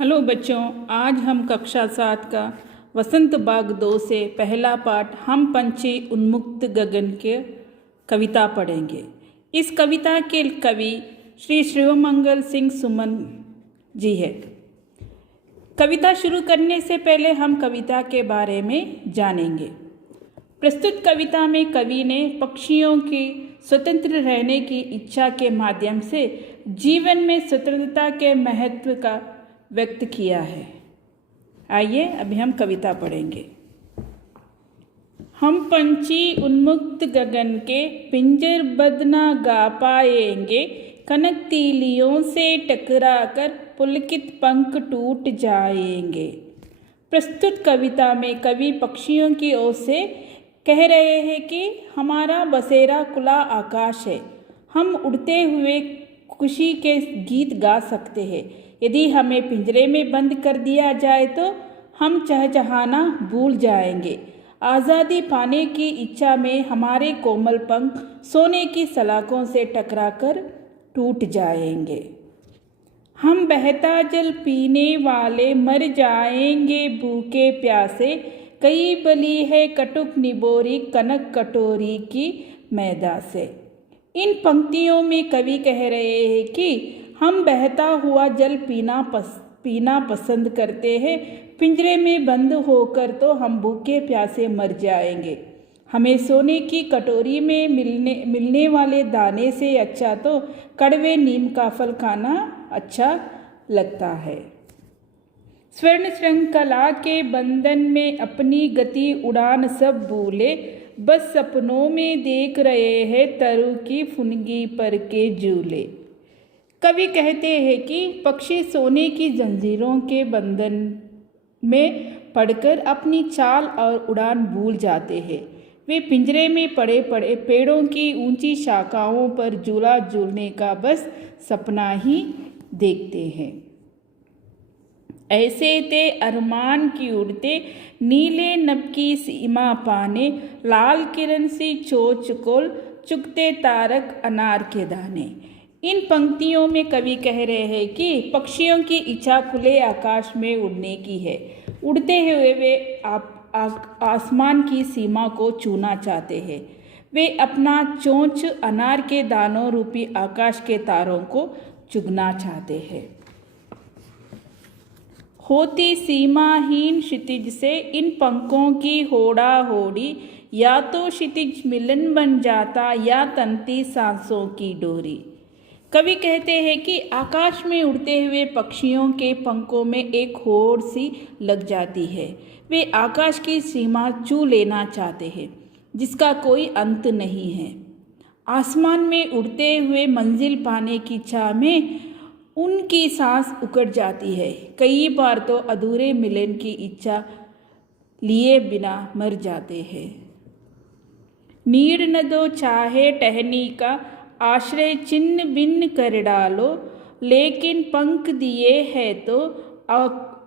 Hello बच्चों, आज हम कक्षा 7 का वसंत बाग 2 से पहला पाठ हम पंछी उन्मुक्त गगन के कविता पढ़ेंगे। इस कविता के कवि श्री शिवमंगल सिंह सुमन जी है। कविता शुरू करने से पहले हम कविता के बारे में जानेंगे। प्रस्तुत कविता में कवि ने पक्षियों की स्वतंत्र रहने की इच्छा के माध्यम से जीवन में स्वतंत्रता के महत्व का व्यक्त किया है। आइए अभी हम कविता पढ़ेंगे। हम पंछी उन्मुक्त गगन के पिंजरबद्ध न गा पाएंगे, कनक तीलियों से टकराकर पुलकित पंख टूट जाएंगे। प्रस्तुत कविता में कवि पक्षियों की ओर से कह रहे हैं कि हमारा बसेरा खुला आकाश है, हम उड़ते हुए खुशी के गीत गा सकते हैं। यदि हमें पिंजरे में बंद कर दिया जाए तो हम चहचहाना भूल जाएंगे। आज़ादी पाने की इच्छा में हमारे कोमल पंख सोने की सलाखों से टकराकर टूट जाएंगे। हम बहता जल पीने वाले मर जाएंगे भूखे प्यासे, कई बली है कटुक निबोरी कनक कटोरी की मैदा से। इन पंक्तियों में कवि कह रहे हैं कि हम बहता हुआ जल पीना पसंद करते हैं, पिंजरे में बंद होकर तो हम भूखे प्यासे मर जाएंगे। हमें सोने की कटोरी में मिलने वाले दाने से अच्छा तो कड़वे नीम का फल खाना अच्छा लगता है। स्वर्ण श्रृंखला के बंधन में अपनी गति उड़ान सब भूले, बस सपनों में देख रहे हैं तरु की फुनगी पर के झूले। कवि कहते हैं कि पक्षी सोने की जंजीरों के बंधन में पड़कर अपनी चाल और उड़ान भूल जाते हैं। वे पिंजरे में पड़े पड़े पेड़ों की ऊंची शाखाओं पर झूला झूलने का बस सपना ही देखते हैं। ऐसे ते अरमान की उड़ते नीले नभ की सीमा पाने, लाल किरण सी चोच कोल चुगते तारक अनार के दाने। इन पंक्तियों में कवि कह रहे हैं कि पक्षियों की इच्छा खुले आकाश में उड़ने की है। उड़ते हुए वे आसमान की सीमा को छूना चाहते हैं। वे अपना चोंच अनार के दानों रूपी आकाश के तारों को चुगना चाहते हैं। होती सीमाहीन क्षितिज से इन पंखों की होड़ा होड़ी, या तो क्षितिज मिलन बन जाता या तनती सांसों की डोरी। कवि कहते हैं कि आकाश में उड़ते हुए पक्षियों के पंखों में एक होड़ सी लग जाती है। वे आकाश की सीमा छू लेना चाहते हैं जिसका कोई अंत नहीं है। आसमान में उड़ते हुए मंजिल पाने की चाह में उनकी सांस उकड़ जाती है। कई बार तो अधूरे मिलन की इच्छा लिए बिना मर जाते हैं। नीड़ न दो चाहे टहनी का आश्रय चिन्ह भिन्न कर डालो, लेकिन पंख दिए है तो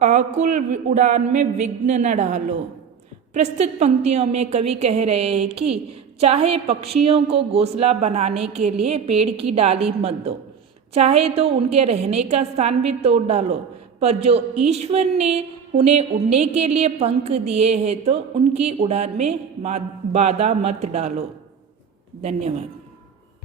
आकुल उड़ान में विघ्न न डालो। प्रस्तुत पंक्तियों में कवि कह रहे हैं कि चाहे पक्षियों को घोंसला बनाने के लिए पेड़ की डाली मत दो, चाहे तो उनके रहने का स्थान भी तोड़ डालो, पर जो ईश्वर ने उन्हें उड़ने के लिए पंख दिए हैं तो उनकी उड़ान में बाधा मत डालो। धन्यवाद।